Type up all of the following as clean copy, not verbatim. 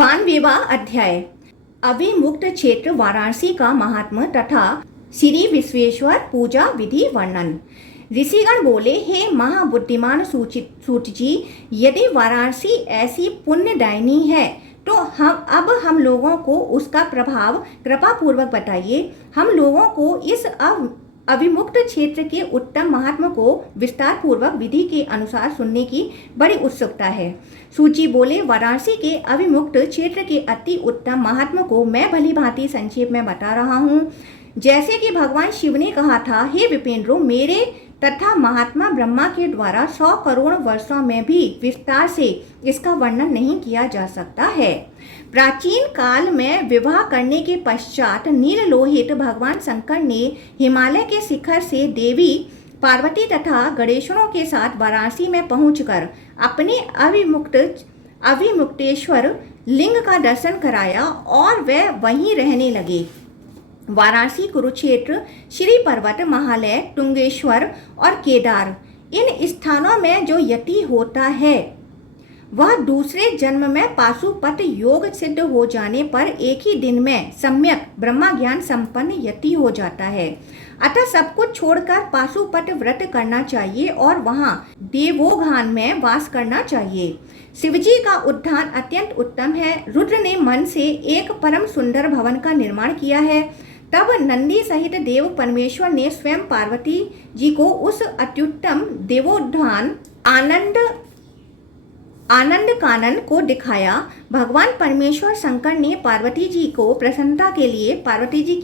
वान विवाह अध्याय। अविमुक्त क्षेत्र वाराणसी का महात्मा तथा श्री विश्वेश्वर पूजा विधि वर्णन। ऋषिगण बोले, हे महाबुद्धिमान सूत जी, यदि वाराणसी ऐसी पुण्यदायिनी है तो हम लोगों को उसका प्रभाव कृपा पूर्वक बताइए। हम लोगों को इस अविमुक्त क्षेत्र के उत्तम महात्मा को विस्तार पूर्वक विधि के अनुसार सुनने की बड़ी उत्सुकता है। सूची बोले, वाराणसी के अविमुक्त क्षेत्र के अति उत्तम महात्मा को मैं भली भांति संक्षेप में बता रहा हूँ। जैसे कि भगवान शिव ने कहा था, हे विपेंद्रो, मेरे तथा महात्मा ब्रह्मा के द्वारा 100 करोड़ वर्षों में भी विस्तार से इसका वर्णन नहीं किया जा सकता है। प्राचीन काल में विवाह करने के पश्चात नील लोहित भगवान शंकर ने हिमालय के शिखर से देवी पार्वती तथा गणेशों के साथ वाराणसी में पहुंचकर अपने अविमुक्तेश्वर लिंग का दर्शन कराया और वे वहीं रहने लगे। वाराणसी, कुरुक्षेत्र, श्री पर्वत, महालय, टुंगेश्वर और केदार, इन स्थानों में जो यति होता है वह दूसरे जन्म में पाशुपत योग सिद्ध हो जाने पर एक ही दिन में सम्यक ब्रह्मा ज्ञान संपन्न यति हो जाता है। अतः सब कुछ छोड़कर पाशुपत व्रत करना चाहिए और वहाँ देवोघान में वास करना चाहिए। शिवजी का उद्यान अत्यंत उत्तम है। रुद्र ने मन से एक परम सुंदर भवन का निर्माण किया है। तब नंदी सहित देव परमेश्वर ने स्वयं पार्वती जी को उस अत्युत्तम देवोद्यान आनंद कानन को दिखाया। भगवान परमेश्वर शंकर ने पार्वती जी की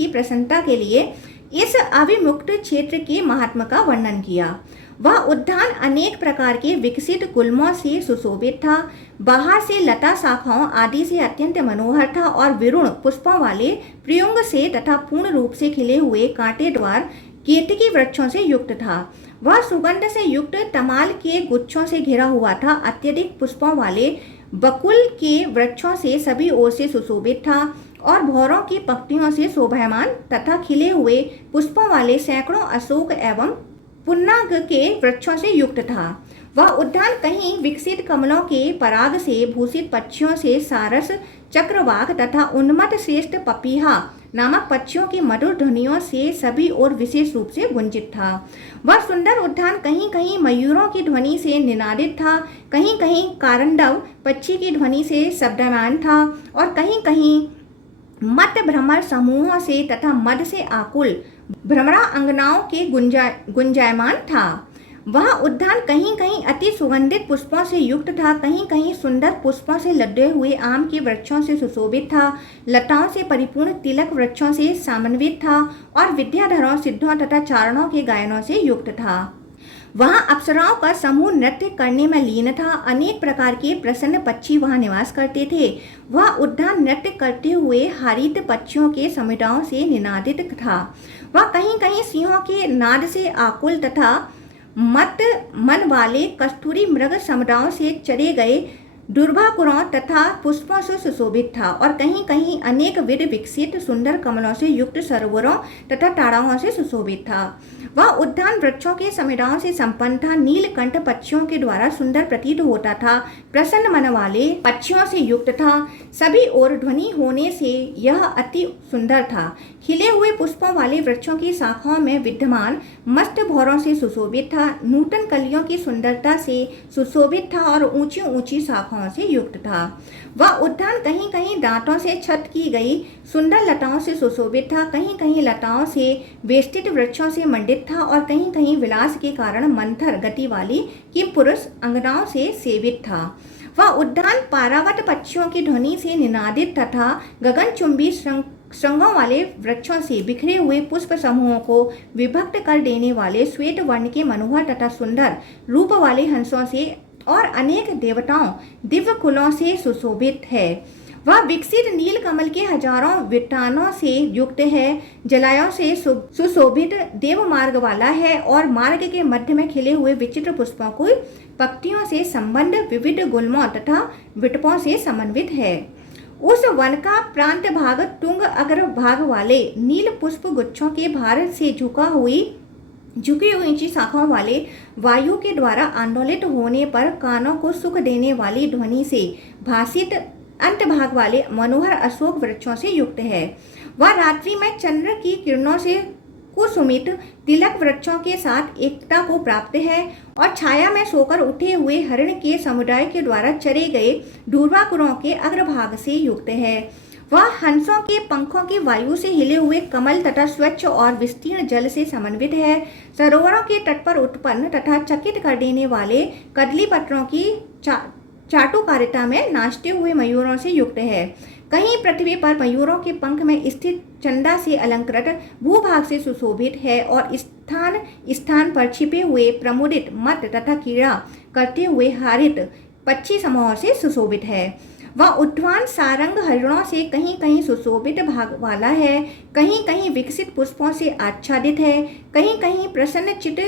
प्रसन्नता के लिए इस अविमुक्त क्षेत्र के महात्मा का वर्णन किया। वह उद्यान अनेक प्रकार के विकसित गुल्मों से सुशोभित था। बाहर से लता शाखाओं आदि से अत्यंत मनोहर था और विरुण पुष्पों वाले प्रियुंग से तथा पूर्ण रूप से खिले हुए कांटेदार केतकी वृक्षों से युक्त था। वह सुगंध से युक्त तमाल के गुच्छों से घिरा हुआ था। अत्यधिक पुष्पों वाले बकुल के वृक्षों से सभी ओर से सुशोभित था और भौरों की पंक्तियों से शोभायमान तथा खिले हुए पुष्पों वाले सैकड़ों अशोक एवं पुन्नाग के वृक्षों से युक्त था। वह उद्यान कहीं विकसित कमलों के पराग से भूषित पक्षियों से सारस, चक्रवाक तथा उन्मत्त श्रेष्ठ पपीहा नामक पक्षियों की मधुर ध्वनियों से सभी और विशेष रूप से गुंजित था। वह सुंदर उद्यान कहीं कहीं मयूरों की ध्वनि से निनादित था, कहीं कहीं कारंडव पक्षी की ध्वनि से शब्दमान था और कहीं कहीं मत भ्रमर समूहों से तथा मद से आकुल भ्रमरा अंगनाओं के गुंजायमान था। वह उद्यान कहीं कहीं अति सुगंधित पुष्पों से युक्त था, कहीं कहीं सुंदर पुष्पों से लदे हुए आम के वृक्षों से सुशोभित था, लताओं से परिपूर्ण तिलक वृक्षों से समन्वित था और विद्याधरों, सिद्धों तथा चारणों के गायनों से युक्त था। वहाँ अप्सराओं का समूह नृत्य करने में लीन था। अनेक प्रकार के प्रसन्न पक्षी वहाँ निवास करते थे। वह उद्यान नृत्य करते हुए हरित पक्षियों के समुदायों से निनादित था। वह कहीं कहीं सिंहों के नाद से आकुल तथा मत मन वाले कस्तूरी मृग समुदायों से चरे गए दुर्भाकुरों तथा पुष्पों से सुशोभित था और कहीं कहीं अनेक विध विकसित सुंदर कमलों से युक्त सरोवरों तथा ताड़ाओं से सुशोभित था। वह उद्यान वृक्षों के समुदायों से संपन्न था। नीलकंठ पक्षियों के द्वारा सुंदर प्रतीत होता था। प्रसन्न मन वाले पक्षियों से युक्त था। सभी ओर ध्वनि होने से यह अति सुंदर था। खिले हुए पुष्पों वाले वृक्षों की शाखाओं में विद्यमान मस्त भौरों से सुशोभित था। नूतन कलियों की सुंदरता से सुशोभित था और ऊंची ऊंची शाखाओं से युक्त था। वह उद्यान कहीं कहीं दांतों से छत की गई सुंदर लताओं से सुशोभित था, कहीं कहीं लताओं से वेष्टित वृक्षों से मंडित था और कहीं कहीं विलास के कारण मंथर गति वाली किमपुरुष अंगनाओं से सेवित था। वह उद्यान पारावत पक्षियों की ध्वनि से निनादित तथा गगनचुंबी श्रृंगों वाले वृक्षों से बिखरे हुए पुष्प समूहों को विभक्त कर देने वाले श्वेत वर्ण के मनोहर तथा सुंदर रूप वाले हंसों से और अनेक देवताओं दिव्य कुलों से सुशोभित है। वह विकसित नील कमल के हजारों वितानों से युक्त है। जलायों से सुशोभित देव मार्ग वाला है और मार्ग के मध्य में खिले हुए विचित्र पुष्पों को पंक्तियों से संबंध विविध गुल्मों तथा विटपों से समन्वित है। उस वन का प्रांत भाग तुंग अग्र भाग वाले नील पुष्प गुच्छों के भार से झुकी हुई ऊंची शाखाओं वाले वायु के द्वारा आंदोलित होने पर कानों को सुख देने वाली ध्वनि से भाषित अंतभाग वाले मनोहर अशोक वृक्षों से युक्त है। वह रात्रि में चंद्र की किरणों से कुसुमित तिलक वृक्षों के साथ एकता को प्राप्त है और छाया में सोकर उठे हुए हरिण के समुदाय के द्वारा चरे गए ढूर्वाकुरों के अग्रभाग से युक्त है। वह हंसों के पंखों की वायु से हिले हुए कमल तथा स्वच्छ और विस्तीर्ण जल से समन्वित है। सरोवरों के तट पर उत्पन्न तथा चकित कर देने वाले कदली पत्रों की चाटुकारिता में नाचते हुए मयूरों से युक्त है। कहीं पृथ्वी पर मयूरों के पंख में स्थित चंदा से अलंकृत भूभाग से सुशोभित है और स्थान स्थान पर छिपे हुए प्रमुदित मत तथा कीड़ा करते हुए हारित पक्षी समूह से सुशोभित है। वह उद्यान सारंग हरिणों से कहीं कहीं सुशोभित भाग वाला है, कहीं कहीं विकसित पुष्पों से आच्छादित है, कहीं कहीं प्रसन्नचित्त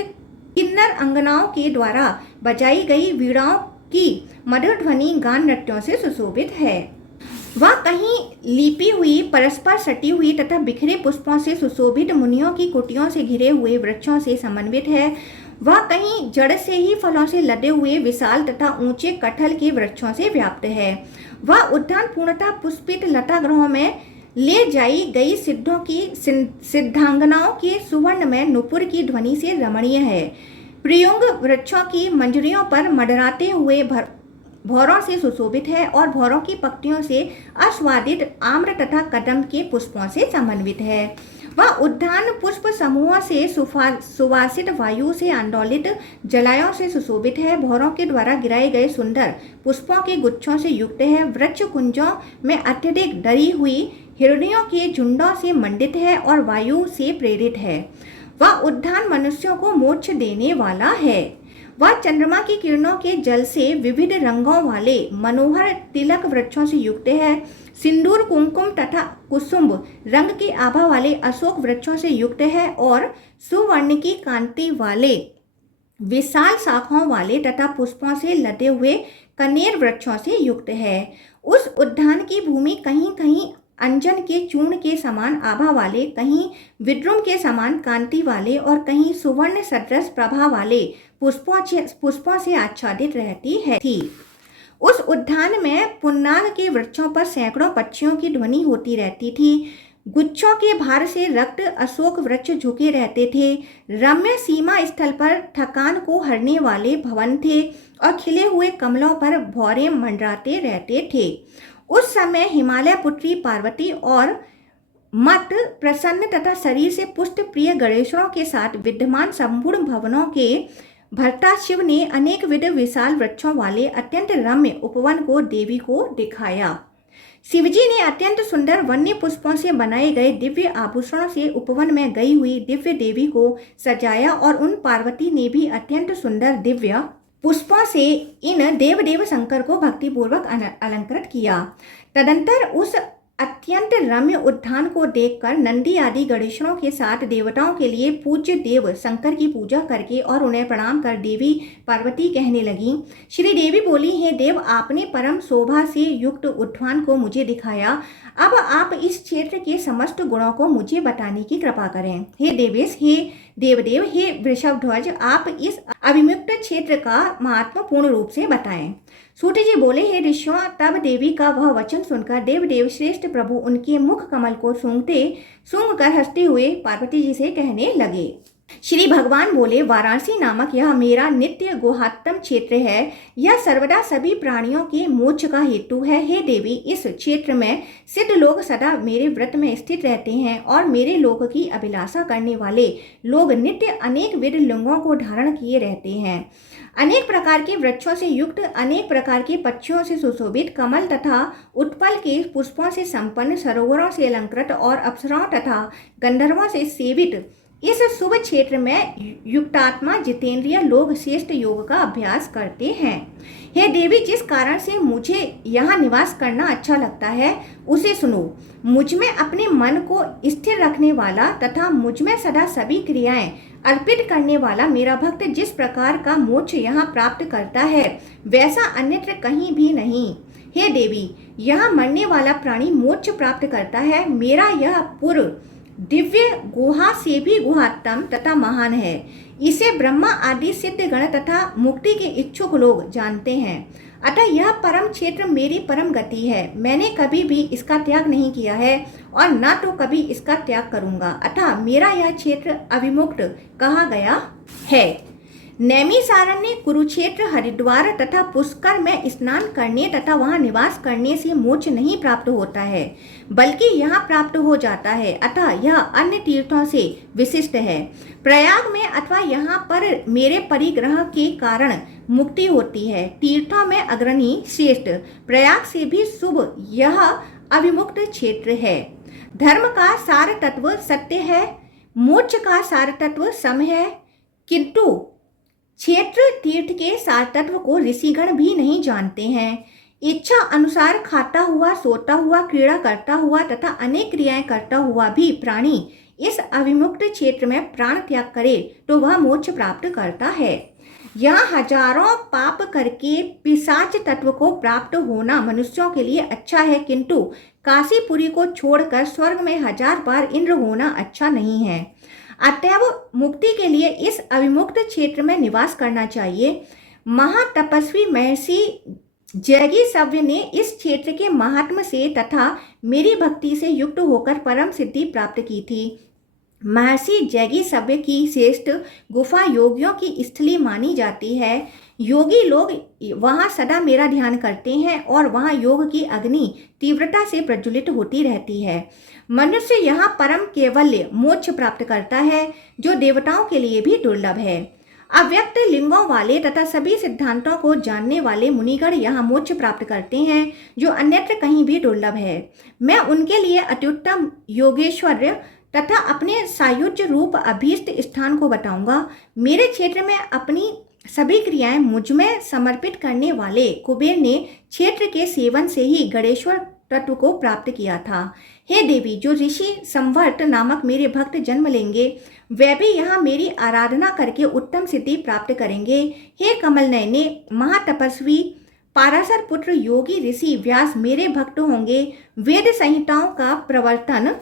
किन्नर अंगनाओं के द्वारा बजाई गई वीणाओं की मधुर ध्वनि गान नृत्यों से सुशोभित है। वह कहीं लिपी हुई परस्पर सटी हुई तथा बिखरे पुष्पों से सुशोभित मुनियों की कुटियों से घिरे हुए वृक्षों से समन्वित है। वह कहीं जड़ से ही फलों से लदे हुए विशाल तथा ऊंचे कटहल के वृक्षों से व्याप्त है। वह उद्यान पूर्णतः पुष्पित लता गृहों में ले जाई गई सिद्धों की सिद्धांगनाओं के सुवर्ण में नुपुर की ध्वनि से रमणीय है। प्रियुंग वृक्षों की मंजरियों पर मडराते हुए भौरों से सुशोभित है और भौरों की पत्तियों से आस्वादित आम्र तथा कदम के पुष्पों से समन्वित है। वह उद्यान पुष्प समूहों से सुवासित वायु से आंदोलित जलायों से सुशोभित है। भौरों के द्वारा गिराए गए सुंदर पुष्पों के गुच्छों से युक्त है। वृक्ष कुंजों में अत्यधिक डरी हुई हिरणियों के झुंडों से मंडित है और वायु से प्रेरित है। वह उद्यान मनुष्यों को मोक्ष देने वाला है। वह चंद्रमा की किरणों के जल से विविध रंगों वाले मनोहर तिलक वृक्षों से युक्त है। सिंदूर कुमकुम तथा कुसुम रंग के आभा वाले अशोक वृक्षों से युक्त है और सुवर्ण की कांति वाले विशाल शाखाओं वाले तथा पुष्पों से लदे हुए कनेर वृक्षों से युक्त है। उस उद्यान की भूमि कहीं कहीं अंजन के चूर्ण के समान आभा वाले, कहीं विद्रुम के समान कांति वाले और कहीं सुवर्ण सदृश प्रभा वाले पुष्पों से आच्छादित रहती है थी। उस उद्यान में पुन्नाग के वृक्षों पर सैकड़ों पक्षियों की ध्वनि होती रहती थी। गुच्छों के भार से रक्त अशोक वृक्ष झुके रहते थे। रम्य सीमा स्थल पर थकान को हरने वाले भवन थे और खिले हुए कमलों पर भौरे मंडराते रहते थे। उस समय हिमालय पुत्री पार्वती और मत प्रसन्न तथा शरीर से पुष्ट प्रिय गणेशों के साथ विद्यमान संपूर्ण भवनों के भर्ता शिव ने अनेक विध विशाल वृक्षों वाले अत्यंत रम्य उपवन को देवी को दिखाया। शिवजी ने अत्यंत सुंदर वन्य पुष्पों से बनाए गए दिव्य आभूषणों से उपवन में गई हुई दिव्य देवी को सजाया और उन पार्वती ने भी अत्यंत सुंदर दिव्य पुष्पों से इन देवदेव शंकर को भक्तिपूर्वक अलंकृत किया। तदंतर उस अत्यंत रम्य उद्यान को देखकर नंदी आदि गणेशों के साथ देवताओं के लिए पूज्य देव शंकर की पूजा करके और उन्हें प्रणाम कर देवी पार्वती कहने लगी। श्री देवी बोली, हे देव, आपने परम शोभा से युक्त उद्यान को मुझे दिखाया। अब आप इस क्षेत्र के समस्त गुणों को मुझे बताने की कृपा करें। हे देवेश, हे देवदेव, हे वृषभध्वज, आप इस अभिमुक्त क्षेत्र का महात्मा पूर्ण रूप से बताएं। सूत जी बोले, हे ऋषियों, तब देवी का वह वचन सुनकर देवदेव श्रेष्ठ प्रभु उनके मुख कमल को सूंघ कर हंसते हुए पार्वती जी से कहने लगे। श्री भगवान बोले, वाराणसी नामक यह मेरा नित्य गुहात्म क्षेत्र है। यह सर्वदा सभी प्राणियों के मोक्ष का हेतु है। हे देवी, इस क्षेत्र में सिद्ध लोग सदा मेरे व्रत में स्थित रहते हैं और मेरे लोक की अभिलाषा करने वाले लोग नित्य अनेक विध लिंगों को धारण किए रहते हैं। अनेक प्रकार के वृक्षों से युक्त, अनेक प्रकार के पक्षियों से सुशोभित, कमल तथा उत्पल के पुष्पों से संपन्न, सरोवरों से अलंकृत और अप्सराओं तथा गंधर्वों से सेवित इस शुभ क्षेत्र में युक्तात्मा जितेंद्रिय लोग श्रेष्ठ योग का अभ्यास करते हैं। हे देवी, जिस कारण से मुझे यहाँ निवास करना अच्छा लगता है उसे सुनो। मुझ में अपने मन को स्थिर रखने वाला तथा मुझ में सदा सभी क्रियाएं अर्पित करने वाला मेरा भक्त जिस प्रकार का मोक्ष यहाँ प्राप्त करता है वैसा अन्यत्र कहीं भी नहीं। हे देवी, यहाँ मरने वाला प्राणी मोक्ष प्राप्त करता है। मेरा यह पूर्व दिव्य गुहा से भी गुहात्म तथा महान है। इसे ब्रह्मा आदि सिद्ध गण तथा मुक्ति के इच्छुक लोग जानते हैं। अतः यह परम क्षेत्र मेरी परम गति है। मैंने कभी भी इसका त्याग नहीं किया है और न तो कभी इसका त्याग करूंगा। अतः मेरा यह क्षेत्र अविमुक्त कहा गया है। नैमिषारण्य, कुरुक्षेत्र, हरिद्वार तथा पुष्कर में स्नान करने तथा वहां निवास करने से मोक्ष नहीं प्राप्त होता है, बल्कि यहाँ प्राप्त हो जाता है। अतः यह अन्य तीर्थों से विशिष्ट है। प्रयाग में अथवा यहाँ पर मेरे परिग्रह के कारण मुक्ति होती है। तीर्थों में अग्रणी श्रेष्ठ, प्रयाग से भी शुभ यह अविमुक्त क्षेत्र है। धर्म का सार तत्व सत्य है, मोक्ष का सार तत्व सम है, किंतु क्षेत्र तीर्थ के सार तत्व को ऋषिगण भी नहीं जानते हैं। इच्छा अनुसार खाता हुआ, सोता हुआ, क्रीड़ा करता हुआ तथा अनेक क्रियाएं करता हुआ भी प्राणी इस अविमुक्त क्षेत्र में प्राण त्याग करे तो वह मोक्ष प्राप्त करता है। यहाँ हजारों पाप करके पिशाच तत्व को प्राप्त होना मनुष्यों के लिए अच्छा है, किंतु काशीपुरी को छोड़कर स्वर्ग में 1000 बार इंद्र होना अच्छा नहीं है। अतएव मुक्ति के लिए इस अविमुक्त क्षेत्र में निवास करना चाहिए। महातपस्वी महर्षि जैगीसव्य ने इस क्षेत्र के महात्म से तथा मेरी भक्ति से युक्त होकर परम सिद्धि प्राप्त की थी। महर्षि जैगीसव्य की श्रेष्ठ गुफा योगियों की स्थली मानी जाती है। योगी लोग वहाँ सदा मेरा ध्यान करते हैं और वहाँ योग की अग्नि तीव्रता से प्रज्वलित होती रहती है। मनुष्य यहाँ परम केवल्य मोक्ष प्राप्त करता है, जो देवताओं के लिए भी दुर्लभ है। अव्यक्त लिंगों वाले तथा सभी सिद्धांतों को जानने वाले मुनिगण यहाँ मोक्ष प्राप्त करते हैं, जो अन्यत्र कहीं भी दुर्लभ है। मैं उनके लिए अत्युत्तम योगेश्वर्य तथा अपने सायुज्य रूप अभीष्ट स्थान को बताऊंगा। मेरे क्षेत्र में अपनी सभी क्रियाएं मुझ में समर्पित करने वाले कुबेर ने क्षेत्र के सेवन से ही गणेश्वर तत्व को प्राप्त किया था। हे देवी, जो ऋषि संवर्त नामक मेरे भक्त जन्म लेंगे वे भी यहाँ मेरी आराधना करके उत्तम सिद्धि प्राप्त करेंगे। हे कमल नयने, महातपस्वी पाराशर पुत्र योगी ऋषि व्यास मेरे भक्त होंगे। वेद संहिताओं का प्रवर्तन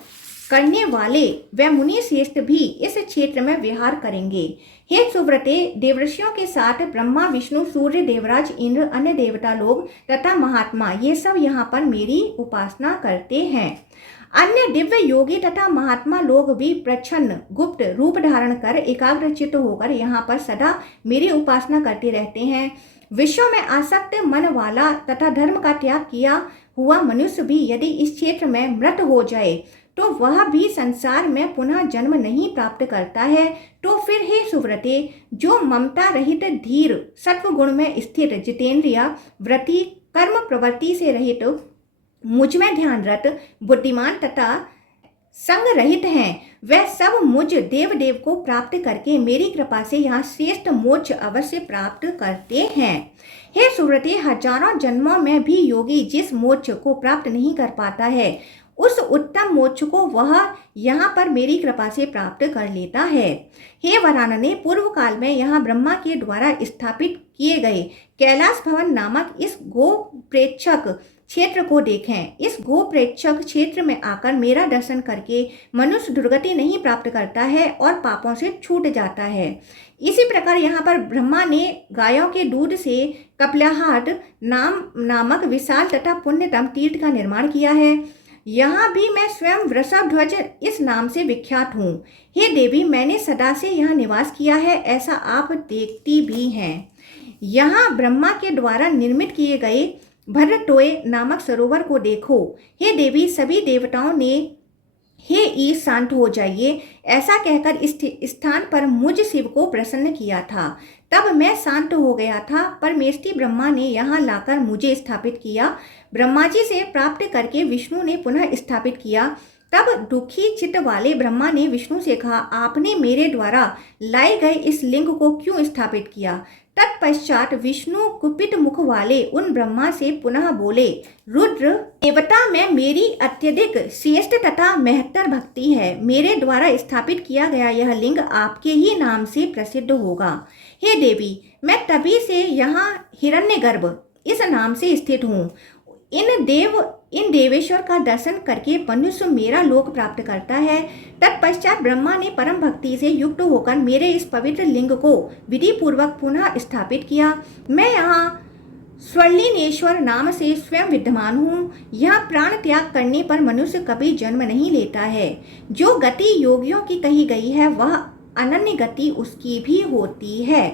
करने वाले वे मुनि श्रेष्ठ भी इस क्षेत्र में विहार करेंगे। हे सुव्रते, देवर्षियों के साथ ब्रह्मा, विष्णु, सूर्य, देवराज, इंद्र, अन्य देवता लोग तथा महात्मा ये सब यहाँ पर मेरी उपासना करते हैं। अन्य दिव्य योगी तथा महात्मा लोग भी प्रच्छन्न गुप्त रूप धारण कर एकाग्रचित्त होकर यहाँ पर सदा मेरी उपासना करते रहते हैं। विश्व में आसक्त मन वाला तथा धर्म का त्याग किया हुआ मनुष्य भी यदि इस क्षेत्र में मृत हो जाए तो वह भी संसार में पुनः जन्म नहीं प्राप्त करता है। तो फिर हे सुव्रते, जो ममता रहित, धीर, सत्व गुण में स्थित, जितेंद्रिय, व्रती, कर्म प्रवृत्ति से रहित, मुझ में ध्यानरत, बुद्धिमान तथा संग रहित हैं, वह सब मुझ देव को प्राप्त करके मेरी कृपा से यहाँ श्रेष्ठ मोक्ष अवश्य प्राप्त करते हैं। हे सुव्रते, हजारों जन्मों में भी योगी जिस मोक्ष को प्राप्त नहीं कर पाता है, उस उत्तम मोक्ष को वह यहाँ पर मेरी कृपा से प्राप्त कर लेता है। हे वरानने, पूर्व काल में यहाँ ब्रह्मा के द्वारा स्थापित किए गए कैलाश भवन नामक इस गो प्रेक्षक क्षेत्र को देखें। इस गो प्रेक्षक क्षेत्र में आकर मेरा दर्शन करके मनुष्य दुर्गति नहीं प्राप्त करता है और पापों से छूट जाता है। इसी प्रकार यहाँ पर ब्रह्मा ने गायों के दूध से कपिलहाट नामक विशाल तथा पुण्यतम तीर्थ का निर्माण किया है। यहाँ भी मैं स्वयं वृषभध्वज इस नाम से विख्यात हूँ। हे देवी, मैंने सदा से यहाँ निवास किया है, ऐसा आप देखती भी हैं। यहाँ ब्रह्मा के द्वारा निर्मित किए गए भद्रटोय नामक सरोवर को देखो। हे देवी, सभी देवताओं ने हे ईश शांत हो जाइए ऐसा कहकर इस स्थान पर मुझ शिव को प्रसन्न किया था। तब मैं शांत हो गया था। परमेष्टि ब्रह्मा ने यहाँ लाकर मुझे स्थापित किया। ब्रह्मा जी से प्राप्त करके विष्णु ने पुनः स्थापित किया। तब दुखी चित्त वाले ब्रह्मा ने विष्णु से कहा, आपने मेरे द्वारा लाए गए इस लिंग को क्यों स्थापित किया? तत्पश्चात विष्णु कुपित मुख वाले उन ब्रह्मा से पुनः बोले, रुद्र देवता में मेरी अत्यधिक श्रेष्ठ तथा महत्तर भक्ति है। मेरे द्वारा स्थापित किया गया यह लिंग आपके ही नाम से प्रसिद्ध होगा। हे देवी, मैं तभी से यहाँ हिरण्यगर्भ इस नाम से स्थित हूँ। इन देवेश्वर का दर्शन करके मनुष्य मेरा लोक प्राप्त करता है। तत्पश्चात ब्रह्मा ने परम भक्ति से युक्त होकर मेरे इस पवित्र लिंग को विधि पूर्वक पुनः स्थापित किया। मैं यहाँ स्वर्लिनेश्वर नाम से स्वयं विद्यमान हूँ। यह प्राण त्याग करने पर मनुष्य कभी जन्म नहीं लेता है। जो गति योगियों की कही गई है वह अनन्य गति उसकी भी होती है।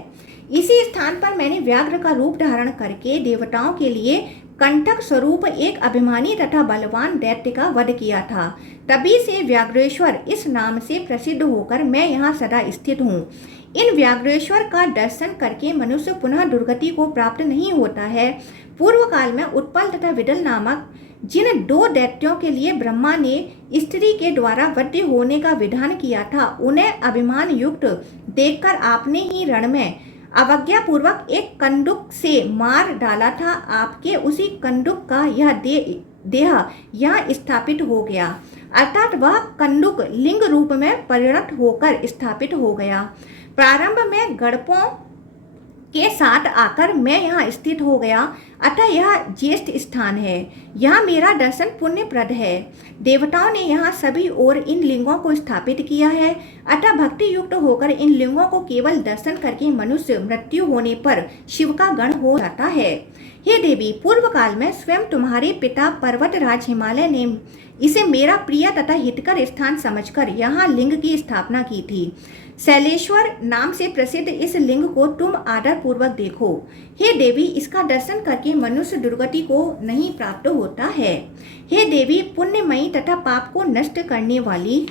इसी स्थान पर मैंने व्याघ्र का रूप धारण करके देवताओं के लिए कंटक स्वरूप एक अभिमानी तथा बलवान दैत्य का वध किया था। तभी से व्याघ्रेश्वर इस नाम से प्रसिद्ध होकर मैं यहाँ सदा स्थित हूँ। इन व्याघ्रेश्वर का दर्शन करके मनुष्य पुनः दुर्गति को प्राप्त नहीं होता है। पूर्व काल में उत्पल तथा विदल नामक जिन दो दैत्यों के लिए ब्रह्मा ने स्त्री के द्वारा वध होने का विधान किया था, उन्हें अभिमान युक्त देखकर आपने ही रण में अवज्ञा पूर्वक एक कंडुक से मार डाला था। आपके उसी कंडुक का यह देह यहाँ स्थापित हो गया, अर्थात वह कंडुक लिंग रूप में परिणत होकर स्थापित हो गया। प्रारंभ में गणपों के साथ आकर मैं यहाँ स्थित हो गया, अतः यह ज्येष्ठ स्थान है। यहाँ मेरा दर्शन पुण्यप्रद है। देवताओं ने यहाँ सभी ओर इन लिंगों को स्थापित किया है, अतः भक्ति युक्त होकर इन लिंगों को केवल दर्शन करके मनुष्य मृत्यु होने पर शिव का गण हो जाता है। हे देवी, पूर्व काल में स्वयं तुम्हारे पिता पर्वतराज हिमालय ने इसे मेरा प्रिय तथा हितकर स्थान समझकर यहाँ लिंग की स्थापना की थी। शैलेश्वर नाम से प्रसिद्ध इस लिंग को तुम आदर पूर्वक देखो। हे देवी, इसका दर्शन करके मनुष्य दुर्गति को नहीं प्राप्त होता है। हे देवी, पुण्यमयी तथा पाप को नष्ट करने वाली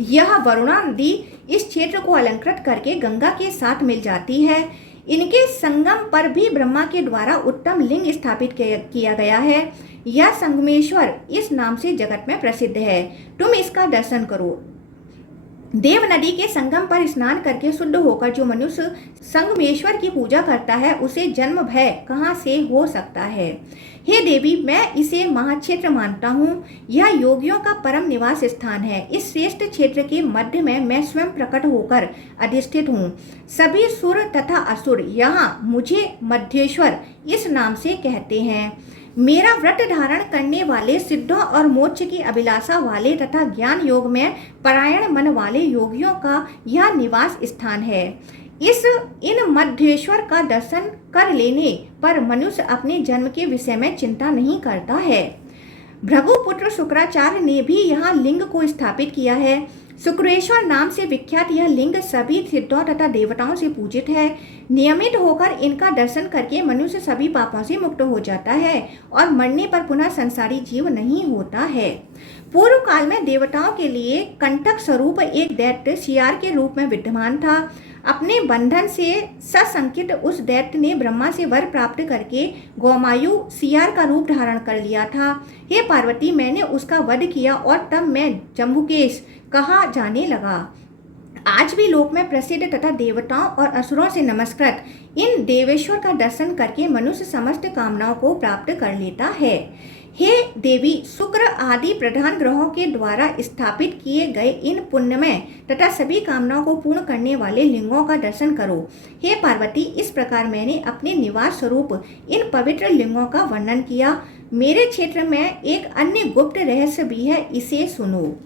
यह वरुणा नदी इस क्षेत्र को अलंकृत करके गंगा के साथ मिल जाती है। इनके संगम पर भी ब्रह्मा के द्वारा उत्तम लिंग स्थापित किया गया है। यह संगमेश्वर इस नाम से जगत में प्रसिद्ध है। तुम इसका दर्शन करो। देव नदी के संगम पर स्नान करके शुद्ध होकर जो मनुष्य संगमेश्वर की पूजा करता है, उसे जन्म भय कहाँ से हो सकता है। हे देवी, मैं इसे महाक्षेत्र मानता हूँ। यह योगियों का परम निवास स्थान है। इस श्रेष्ठ क्षेत्र के मध्य में मैं स्वयं प्रकट होकर अधिष्ठित हूँ। सभी सुर तथा असुर यहाँ मुझे मध्येश्वर इस नाम से कहते हैं। मेरा व्रत धारण करने वाले, सिद्धों और मोक्ष की अभिलाषा वाले तथा ज्ञान योग में परायण मन वाले योगियों का यह निवास स्थान है। इन मध्येश्वर का दर्शन कर लेने पर मनुष्य अपने जन्म के विषय में चिंता नहीं करता है। भृगुपुत्र शुक्राचार्य ने भी यहाँ लिंग को स्थापित किया है। शुक्रेश्वर नाम से विख्यात यह लिंग सभी सिद्धों तथा देवताओं से पूजित है। नियमित होकर इनका दर्शन करके मनुष्य सभी पापों से मुक्त हो जाता है और मरने पर पुनः संसारी जीव नहीं होता है। पूर्व काल में देवताओं के लिए कंटक स्वरूप एक दैत्य सियार के रूप में विद्यमान था। अपने बंधन से सशंकित उस दैत्य ने ब्रह्मा से वर प्राप्त करके गौमायु सियार का रूप धारण कर लिया था। हे पार्वती, मैंने उसका वध किया और तब मैं जम्बुकेश कहा जाने लगा। आज भी लोक में प्रसिद्ध तथा देवताओं और असुरों से नमस्कृत इन देवेश्वर का दर्शन करके मनुष्य समस्त कामनाओं को प्राप्त कर लेता है। हे देवी, शुक्र आदि प्रधान ग्रहों के द्वारा स्थापित किए गए इन पुण्यमय तथा सभी कामनाओं को पूर्ण करने वाले लिंगों का दर्शन करो। हे पार्वती, इस प्रकार मैंने अपने निवास स्वरूप इन पवित्र लिंगों का वर्णन किया। मेरे क्षेत्र में एक अन्य गुप्त रहस्य भी है, इसे सुनो।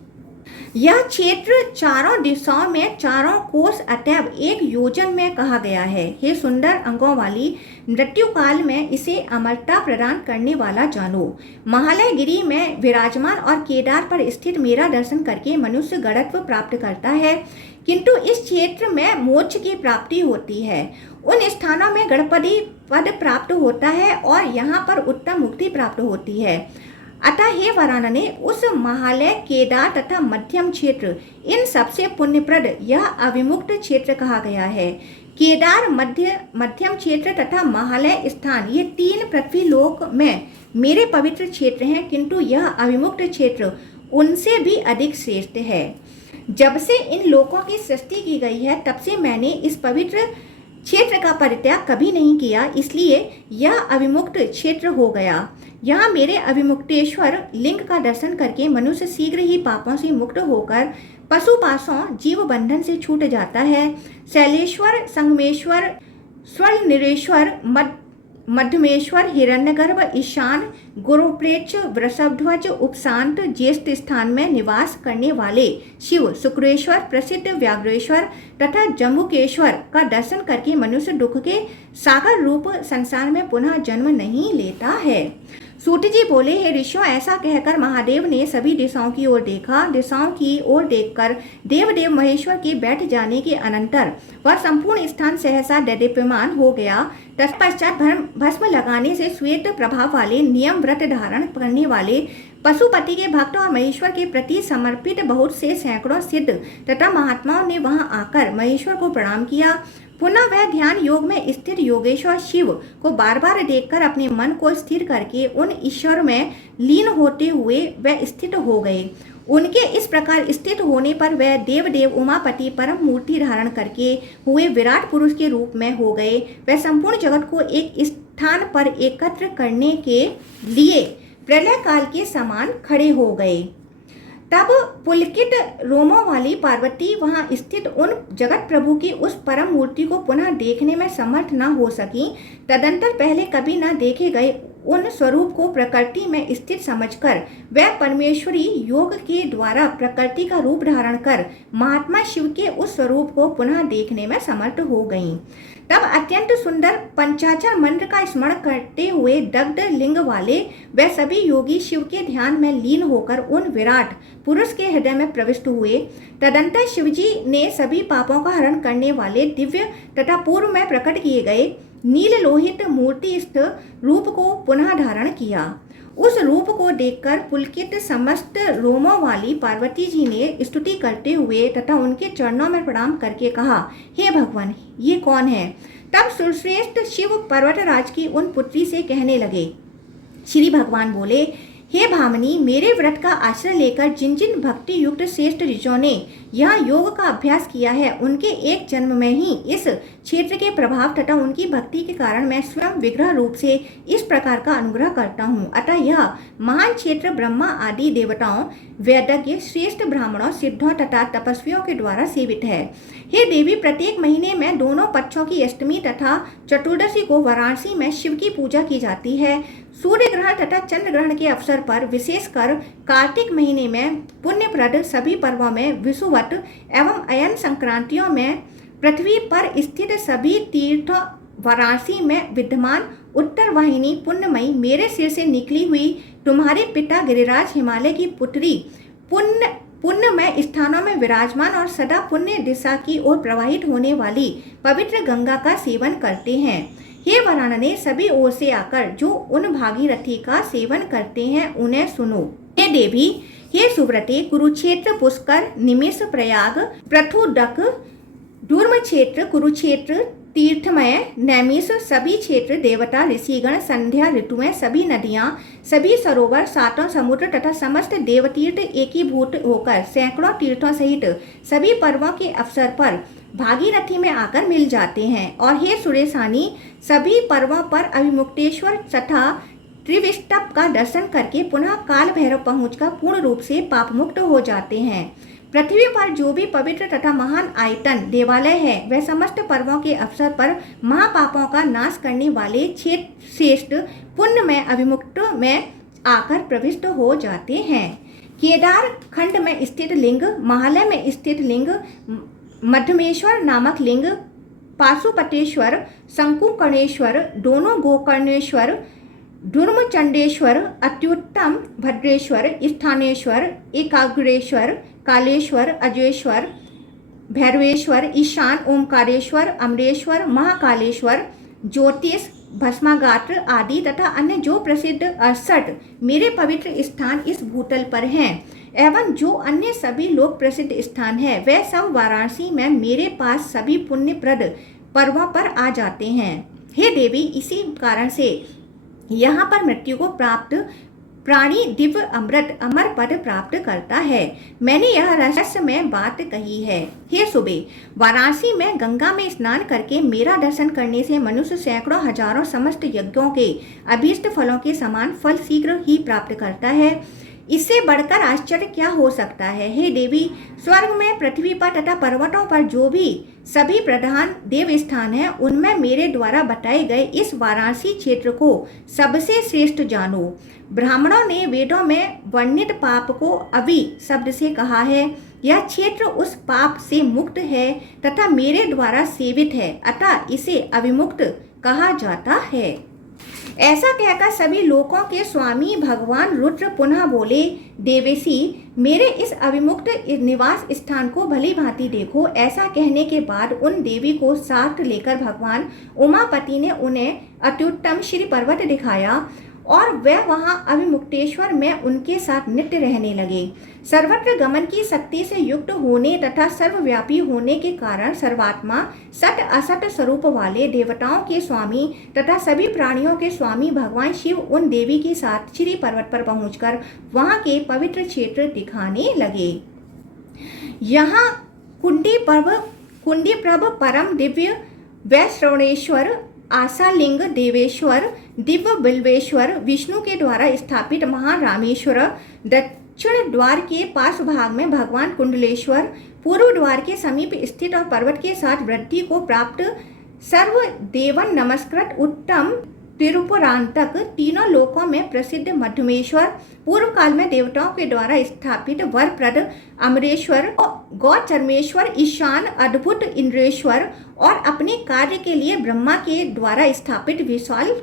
यह क्षेत्र चारों दिशाओं में चारों कोस अतएव एक योजन में कहा गया है। हे सुंदर अंगों वाली, मृत्यु काल में इसे अमरता प्रदान करने वाला जानो। महालय गिरी में विराजमान और केदार पर स्थित मेरा दर्शन करके मनुष्य गणत्व प्राप्त करता है, किंतु इस क्षेत्र में मोक्ष की प्राप्ति होती है। उन स्थानों में गणपति पद प्राप्त होता है और यहाँ पर उत्तम मुक्ति प्राप्त होती है। अतः हे वरानने, उस महालय, केदार तथा मध्यम क्षेत्र, इन सबसे पुण्यप्रद यह अविमुक्त क्षेत्र कहा गया है। केदार, मध्यम क्षेत्र तथा महालय स्थान, ये तीन पृथ्वी लोक में मेरे पवित्र क्षेत्र हैं, किंतु यह अविमुक्त क्षेत्र उनसे भी अधिक श्रेष्ठ है। जब से इन लोकों की सृष्टि की गई है, तब से मैंने इस पवित्र क्षेत्र का परित्याग कभी नहीं किया, इसलिए यह अविमुक्त क्षेत्र हो गया। यहाँ मेरे अविमुक्तेश्वर लिंग का दर्शन करके मनुष्य शीघ्र ही पापों से मुक्त होकर पशुपाशों जीव बंधन से छूट जाता है। शैलेश्वर, संगमेश्वर, स्वर्णिरेश्वर, मध्यमेश्वर, हिरण्यगर्भ, ईशान, गुरुप्रेक्ष, वृषभध्वज, उपशांत, ज्येष्ठ स्थान में निवास करने वाले शिव, शुक्रेश्वर, प्रसिद्ध व्याघ्रेश्वर तथा जम्बुकेश्वर का दर्शन करके मनुष्य दुख के सागर रूप संसार में पुनः जन्म नहीं लेता है। सूत जी बोले, हे ऋषियों, ऐसा कहकर महादेव ने सभी दिशाओं की ओर देखा। दिशाओं की ओर देखकर देवदेव महेश्वर के बैठ जाने के अनंतर वह संपूर्ण स्थान सहसा देदीप्यमान हो गया। तत्पश्चात भस्म लगाने से श्वेत प्रभाव वाले, नियम व्रत धारण करने वाले, पशुपति के भक्त और महेश्वर के प्रति समर्पित बहुत से सैकड़ों सिद्ध तथा महात्माओं ने वहां आकर महेश्वर को प्रणाम किया। पुनः वह ध्यान योग में स्थित योगेश्वर शिव को बार बार देखकर अपने मन को स्थिर करके उन ईश्वर में लीन होते हुए वह स्थित हो गए। उनके इस प्रकार स्थित होने पर वह देवदेव उमापति परम मूर्ति धारण करके हुए विराट पुरुष के रूप में हो गए। वह संपूर्ण जगत को एक स्थान पर एकत्र करने के लिए प्रलय काल के समान खड़े हो गए। तब पुलकित रोमों वाली पार्वती वहां स्थित उन जगत प्रभु की उस परम मूर्ति को पुनः देखने में समर्थ न हो सकी। तदंतर पहले कभी न देखे गए उन स्वरूप को प्रकृति में स्थित समझकर वह परमेश्वरी योग के द्वारा प्रकृति का रूप धारण कर महात्मा शिव के उस स्वरूप को पुनः देखने में समर्थ हो गईं। तब अत्यंत सुंदर पंचाक्षर मंत्र का स्मरण करते हुए दग्ध लिंग वाले वह सभी योगी शिव के ध्यान में लीन होकर उन विराट पुरुष के हृदय में प्रविष्ट हुए। तदंतर शिवजी ने सभी पापों का हरण करने वाले दिव्य तथा पूर्व में प्रकट किए गए नील लोहित मूर्तिस्थ रूप को पुनः धारण किया। उस रूप को देखकर पुलकित समस्त रोमों वाली पार्वती जी ने स्तुति करते हुए तथा उनके चरणों में प्रणाम करके कहा, हे भगवान, ये कौन है? तब सुरश्रेष्ठ शिव पर्वतराज की उन पुत्री से कहने लगे। श्री भगवान बोले, हे भामिनी, मेरे व्रत का आश्रय लेकर जिन जिन भक्ति युक्त श्रेष्ठ ऋषियों ने यह योग का अभ्यास किया है, उनके एक जन्म में ही इस क्षेत्र के प्रभाव तथा उनकी भक्ति के कारण मैं स्वयं विग्रह रूप से इस प्रकार का अनुग्रह करता हूँ। अतः यह महान क्षेत्र ब्रह्मा आदि देवताओं, वेदज्ञ, श्रेष्ठ ब्राह्मणों, सिद्धों तथा तपस्वियों के द्वारा सेवित है। हे देवी, प्रत्येक महीने में दोनों पक्षों की अष्टमी तथा चतुर्दशी को वाराणसी में शिव की पूजा की जाती है। सूर्य ग्रहण तथा चंद्र ग्रहण के अवसर पर, विशेषकर कार्तिक महीने में पुण्यप्रद सभी पर्वों में, विषुवत एवं अयन संक्रांतियों में पृथ्वी पर स्थित सभी तीर्थ, वाराणसी में विद्यमान उत्तर वाहिनी पुण्यमयी मेरे सिर से निकली हुई तुम्हारे पिता गिरिराज हिमालय की पुत्री पुण्यमय स्थानों में विराजमान और सदा पुण्य दिशा की ओर प्रवाहित होने वाली पवित्र गंगा का सेवन करते हैं। हे वरानने, सभी ओर से आकर जो उन भागीरथी का सेवन करते हैं उन्हें सुनो। हे देवी, हे सुव्रते, कुरुक्षेत्र, पुष्कर, निमिष, प्रयाग, पृथुदक, दुर्म क्षेत्र, कुरुक्षेत्र, तीर्थमय, नैमिष, सभी क्षेत्र, देवता, ऋषिगण, संध्या ऋतुएं, सभी नदियां, सभी सरोवर, सातों समुद्र तथा समस्त देवतीर्थ एकीभूत होकर सैकड़ों तीर्थों सहित सभी पर्वों के अवसर पर भागीरथी में आकर मिल जाते हैं। और हे सुरेशानी, सभी पर्वों पर अभिमुक्तेश्वर तथा त्रिविष्टप का दर्शन करके पुनः काल भैरव पहुंचकर पूर्ण रूप से पाप मुक्त हो जाते हैं। पृथ्वी पर जो भी पवित्र तथा महान आयतन देवालय है, वह समस्त पर्वों के अवसर पर महापापों का नाश करने वाले श्रेष्ठ पुण्य में अभिमुक्त में आकर प्रविष्ट हो जाते हैं। केदार खंड में स्थित लिंग, महालय में स्थित लिंग, मध्यमेश्वर नामक लिंग, पाशुपतेश्वर, शंकुकर्णेश्वर, दोनों गोकर्णेश्वर, धूर्मचंडेश्वर, अत्युत्तम भद्रेश्वर, स्थानेश्वर, एकाग्रेश्वर, कालेश्वर, अजेश्वर, भैरवेश्वर, ईशान, ओमकारेश्वर, अमरेश्वर, महाकालेश्वर, ज्योतिष, भस्मागात्र आदि तथा अन्य जो प्रसिद्ध 68 मेरे पवित्र स्थान इस भूतल पर हैं एवं जो अन्य सभी लोक प्रसिद्ध स्थान है, वे सब वाराणसी में मेरे पास सभी पुण्यप्रद पर्वों पर आ जाते हैं। हे देवी, इसी कारण से यहाँ पर मृत्यु को प्राप्त प्राणी दिव्य अमृत अमर पद प्राप्त करता है। मैंने यह रहस्यमय बात कही है। हे सुबे, वाराणसी में गंगा में स्नान करके मेरा दर्शन करने से मनुष्य सैकड़ों हजारों समस्त यज्ञों के अभीष्ट फलों के समान फल शीघ्र ही प्राप्त करता है। इससे बढ़कर आश्चर्य क्या हो सकता है? हे देवी, स्वर्ग में, पृथ्वी पर तथा पर्वतों पर जो भी सभी प्रधान देव स्थान हैं, उनमें मेरे द्वारा बताए गए इस वाराणसी क्षेत्र को सबसे श्रेष्ठ जानो। ब्राह्मणों ने वेदों में वर्णित पाप को अवि शब्द से कहा है। यह क्षेत्र उस पाप से मुक्त है तथा मेरे द्वारा सेवित है, अतः इसे अविमुक्त कहा जाता है। ऐसा कहकर सभी लोकों के स्वामी भगवान रुद्र पुनः बोले, देवेशी, मेरे इस अविमुक्त निवास स्थान को भली भांति देखो। ऐसा कहने के बाद उन देवी को साथ लेकर भगवान उमापति ने उन्हें अत्युत्तम श्री पर्वत दिखाया और वह वहां अविमुक्तेश्वर में उनके साथ नित्य रहने लगे। सर्वत्र गमन की शक्ति से युक्त होने तथा सर्वव्यापी होने के कारण सर्वात्मा सत असत स्वरूप वाले देवताओं के स्वामी तथा सभी प्राणियों के स्वामी भगवान शिव उन देवी के साथ श्री पर्वत पर पहुंचकर वहां के पवित्र क्षेत्र दिखाने लगे। यहाँ कुंडी प्रभ परम दिव्य वैश्रवणेश्वर, आशालिंग देवेश्वर, दिव्य बिल्वेश्वर, विष्णु के द्वारा स्थापित महारामेश्वर, दक्षिण द्वार के पार्श्व भाग में भगवान कुंडलेश्वर, पूर्व द्वार के समीप स्थित और पर्वत के साथ वृद्धि को प्राप्त सर्व देवन नमस्कृत उत्तम तिरुपुरांतक, तीनों लोकों में प्रसिद्ध मध्यमेश्वर, पूर्व काल में देवताओं के द्वारा स्थापित वरप्रद अमरेश्वर, गौचर्मेश्वर, ईशान अद्भुत इंद्रेश्वर और अपने कार्य के लिए ब्रह्मा के द्वारा स्थापित विशाल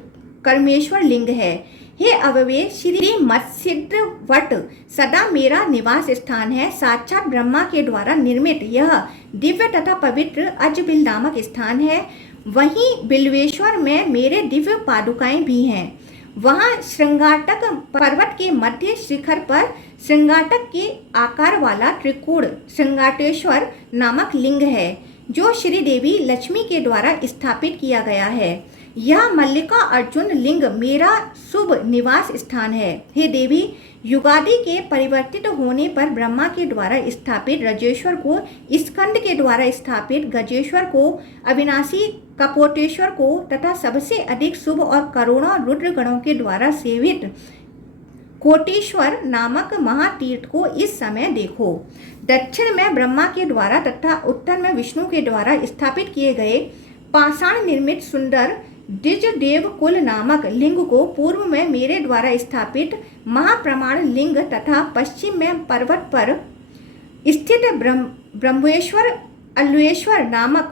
कर्मेश्वर लिंग है। हे अव्यय श्री मत्स्यिद्र वट सदा मेरा निवास स्थान है। साक्षात ब्रह्मा के द्वारा निर्मित यह दिव्य तथा पवित्र अजबिल नामक स्थान है। वहीं बिल्वेश्वर में मेरे दिव्य पादुकाएं भी हैं। वहाँ श्रृंगाटक पर्वत के मध्य शिखर पर श्रृंगाटक के आकार वाला त्रिकोण श्रृंगाटेश्वर नामक लिंग है, जो श्री देवी लक्ष्मी के द्वारा स्थापित किया गया है। यह मल्लिका अर्जुन लिंग मेरा शुभ निवास स्थान है। हे देवी, युगादि के परिवर्तित होने पर ब्रह्मा के द्वारा स्थापित रजेश्वर को, स्कंद के द्वारा स्थापित गजेश्वर को, अविनाशी कपोटेश्वर को तथा सबसे अधिक शुभ और करोड़ों रुद्र गणों के द्वारा सेवित कोटेश्वर नामक महातीर्थ को इस समय देखो। दक्षिण में ब्रह्मा के द्वारा तथा उत्तर में विष्णु के द्वारा स्थापित किए गए पाषाण निर्मित सुंदर द्विज देव कुल नामक लिंग को, पूर्व में मेरे द्वारा स्थापित महाप्रमाण लिंग तथा पश्चिम में पर्वत पर स्थित ब्रह्मेश्वर अल्वेश्वर नामक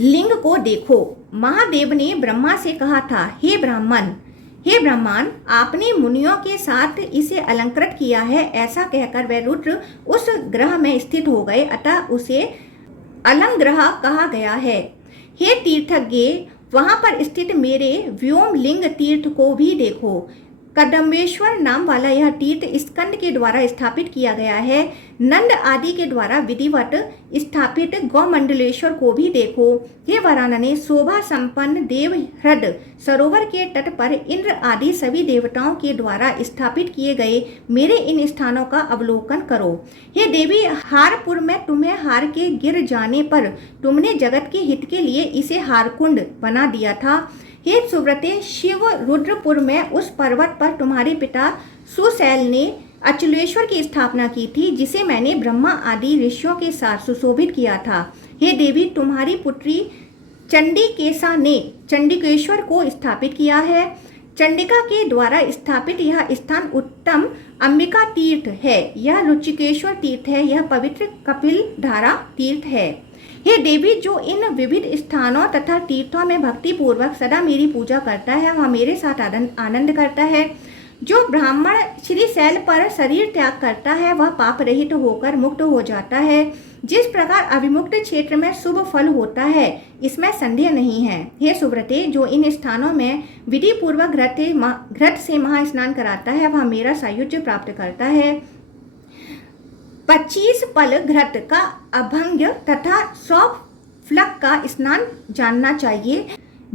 लिंग को देखो। महादेव ने ब्रह्मा से कहा था, हे ब्राह्मण, आपने मुनियों के साथ इसे अलंकृत किया है। ऐसा कहकर वह रुद्र उस ग्रह में स्थित हो गए, अतः उसे अलंग ग्रह कहा गया है। हे तीर्थज्ञ, वहां पर स्थित मेरे व्योम लिंग तीर्थ को भी देखो। कदम्बेश्वर नाम वाला यह तीर्थ स्कंद के द्वारा स्थापित किया गया है। नंद आदि के द्वारा विधिवत स्थापित गौमंडलेश्वर को भी देखो। हे वरानने, शोभा संपन्न देव हृद सरोवर के तट पर इंद्र आदि सभी देवताओं के द्वारा स्थापित किए गए मेरे इन स्थानों का अवलोकन करो। हे देवी, हारपुर में तुम्हें हार के गिर जाने पर तुमने जगत के हित के लिए इसे हारकुंड बना दिया था। हे सुव्रते, शिव रुद्रपुर में उस पर्वत पर तुम्हारे पिता सुशैल ने अचलेश्वर की स्थापना की थी, जिसे मैंने ब्रह्मा आदि ऋषियों के साथ सुशोभित किया था। हे देवी, तुम्हारी पुत्री चंडिकेशा ने चंडिकेश्वर को स्थापित किया है। चंडिका के द्वारा स्थापित यह स्थान उत्तम अंबिका तीर्थ है। यह रुचिकेश्वर तीर्थ है। यह पवित्र कपिल धारा तीर्थ है। हे देवी, जो इन विविध स्थानों तथा तीर्थों में भक्ति पूर्वक सदा मेरी पूजा करता है, वह मेरे साथ आनंद करता है। जो ब्राह्मण श्री शैल पर शरीर त्याग करता है, वह पाप रहित होकर मुक्त हो जाता है। जिस प्रकार अविमुक्त क्षेत्र में शुभ फल होता है, इसमें संदेह नहीं है। हे सुव्रते, जो इन स्थानों में विधि पूर्वक घृत से महास्नान कराता है, वह मेरा सायुज्य प्राप्त करता है। 25 पल घृत का अभंग तथा 100 फ्लक का स्नान जानना चाहिए।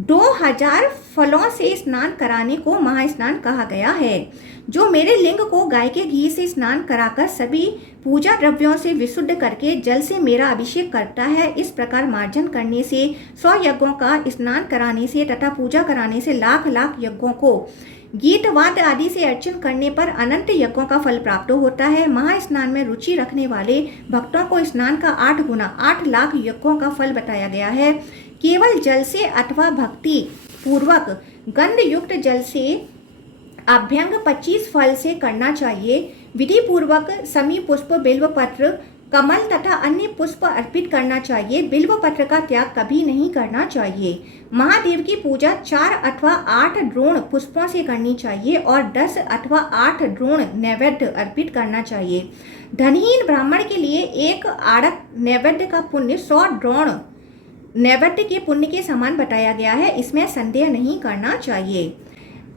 2000 फलों से स्नान कराने को महास्नान कहा गया है। जो मेरे लिंग को गाय के घी से स्नान कराकर सभी पूजा द्रव्यों से विशुद्ध करके जल से मेरा अभिषेक करता है, इस प्रकार मार्जन करने से 100 यज्ञों का स्नान कराने से तथा पूजा कराने से लाख लाख यज्ञों को गीत वाद्य आदि से अर्चन करने पर अनंत यज्ञों का फल प्राप्त होता है। महास्नान में रुचि रखने वाले भक्तों को स्नान का 8 गुना 8 लाख यज्ञों का फल बताया गया है। केवल जल से अथवा भक्ति पूर्वक गंध युक्त जल से अभ्यंग 25 फल से करना चाहिए। विधि पूर्वक समी पुष्प बिल्व पत्र कमल तथा अन्य पुष्प अर्पित करना चाहिए। बिल्व पत्र का त्याग कभी नहीं करना चाहिए। महादेव की पूजा 4 अथवा 8 ड्रोण पुष्पों से करनी चाहिए और 10 अथवा 8 ड्रोण नैवेद्य अर्पित करना चाहिए। धनहीन ब्राह्मण के लिए एक आड़क नैवेद्य का पुण्य 100 ड्रोण नैवेद्य के पुण्य के समान बताया गया है, इसमें संदेह नहीं करना चाहिए।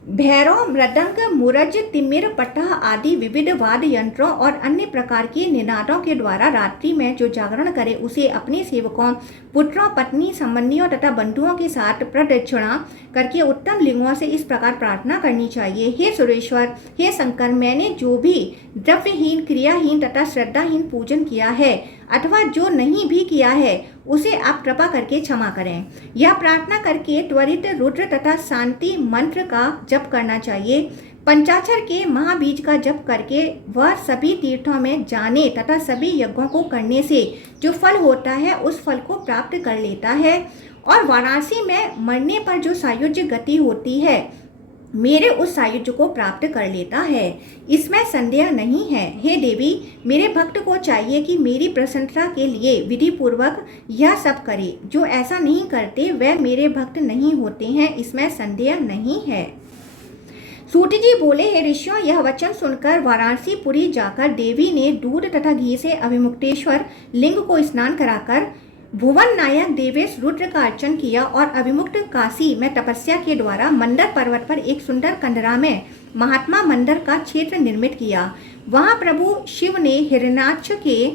भैरव, मृदंग, मुरज, तिमिर, पटह आदि विविध वाद्य यंत्रों और अन्य प्रकार के निनादों के द्वारा रात्रि में जो जागरण करे उसे अपने सेवकों, पुत्रों, पत्नी, संबंधियों तथा बंधुओं के साथ प्रदक्षिणा करके उत्तम लिंगों से इस प्रकार प्रार्थना करनी चाहिए। हे सुरेश्वर, हे शंकर, मैंने जो भी द्रव्यहीन, क्रियाहीन तथा श्रद्धाहीन पूजन किया है अथवा जो नहीं भी किया है उसे आप कृपा करके क्षमा करें। यह प्रार्थना करके त्वरित रुद्र तथा शांति मंत्र का जप करना चाहिए। पंचाक्षर के महाबीज का जप करके वह सभी तीर्थों में जाने तथा सभी यज्ञों को करने से जो फल होता है उस फल को प्राप्त कर लेता है और वाराणसी में मरने पर जो सायुज्य गति होती है मेरे उस सायुज्य को प्राप्त कर लेता है, इसमें संदेह नहीं है। हे देवी, मेरे भक्त को चाहिए कि मेरी प्रसन्नता के लिए विधि पूर्वक यह सब करे। जो ऐसा नहीं करते वह मेरे भक्त नहीं होते हैं, इसमें संदेह नहीं है। सूत जी बोले, हे ऋषियों, यह वचन सुनकर वाराणसी पुरी जाकर देवी ने दूध तथा घी से अभिमुक्तेश्वर लिंग को स्नान कराकर भुवन नायक देवेश रुद्र का अर्चन किया और अभिमुक्त काशी में तपस्या के द्वारा मंदर पर्वत पर एक सुंदर कंदरा में महात्मा मंदिर का क्षेत्र निर्मित किया। वहां प्रभु शिव ने हिरण्याक्ष के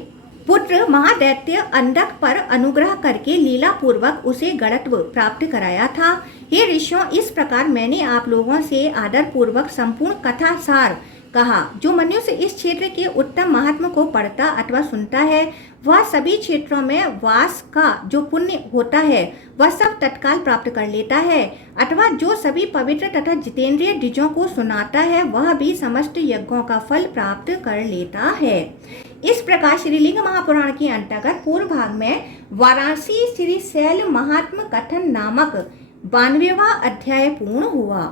पुत्र महादैत्य अंधक पर अनुग्रह करके लीला पूर्वक उसे गणत्व प्राप्त कराया था। हे ऋषियों, इस प्रकार मैंने आप लोगों से आदर पूर्वक संपूर्ण कथा सार कहा। जो मनुष्य इस क्षेत्र के उत्तम महात्मा को पढ़ता अथवा सुनता है वह सभी क्षेत्रों में वास का जो पुण्य होता है वह सब तत्काल प्राप्त कर लेता है, अथवा जो सभी पवित्र तथा जितेंद्रिय द्विजों को सुनाता है वह भी समस्त यज्ञों का फल प्राप्त कर लेता है। इस प्रकार श्रीलिंग महापुराण के अंतर्गत पूर्व भाग में वाराणसी श्री शैल महात्म कथन नामक 92वां अध्याय पूर्ण हुआ।